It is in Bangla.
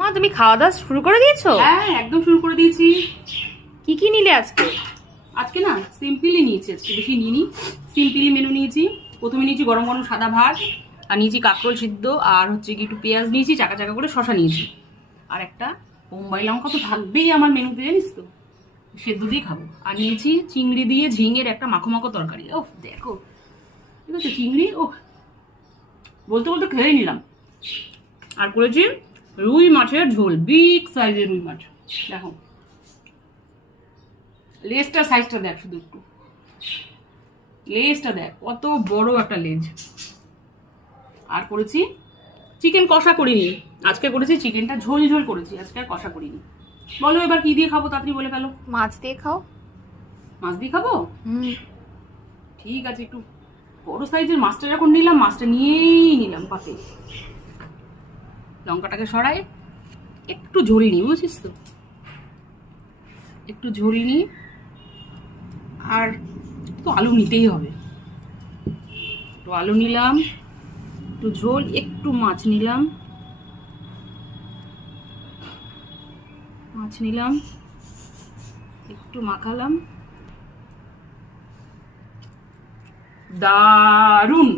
মা তুমি খাওয়া দাওয়া শুরু করে দিয়েছো? হ্যাঁ একদম শুরু করে দিয়েছি। কি কি নিলে আজকে? আজকে না সিম্পলি নিয়েছি, আজকে বেশি নিইনি, সিম্পলি মেনু নিয়েছি। প্রথমে নিয়েছি গরম গরম সাদা ভাত, আর নিয়েছি কাঁকরোল সিদ্ধ, আর হচ্ছে কি একটু পেঁয়াজ নিয়েছি, চাকা চাকা করে শশা নিয়েছি, আর একটা বোম্বাই লঙ্কা তো থাকবেই আমার মেনুতে, জানিস তো, সেদ্ধ দিয়ে খাবো। আর নিয়েছি চিংড়ি দিয়ে ঝিঙের একটা মাখো মাখো তরকারি। ওহ দেখো, ঠিক আছে চিংড়ি, ও বলতে বলতে খেয়ে নিলাম। আর করেছি রুই মাছের ঝোল, বিগ সাইজের রুই মাছ। দেখো লেজটার সাইজটা দেখ, শুধু একটু লেজটা দেখ, কত বড় একটা লেজ। আর করেছি চিকেন কষা করিনি, আজকে করেছি চিকেনটা ঝোল ঝোল করেছি, আজকে আর কষা করিনি। বলো এবার কি দিয়ে খাবো, তাড়াতাড়ি বলে ফেলো। মাছ দিয়ে খাও। মাছ দিয়ে খাবো? ঠিক আছে, একটু বড় সাইজের মাছটা যখন নিলাম, মাছটা নিয়েই নিলাম পাতে। লঙ্কাটাকে সরাই, একটু ঝোল নিই, বুঝছিস তো, একটু ঝোল নিই। আর একটু আলু নিতেই হবে, একটু আলু নিলাম, একটু ঝোল, একটু মাছ নিলাম, একটু মাখালাম। দারুণ।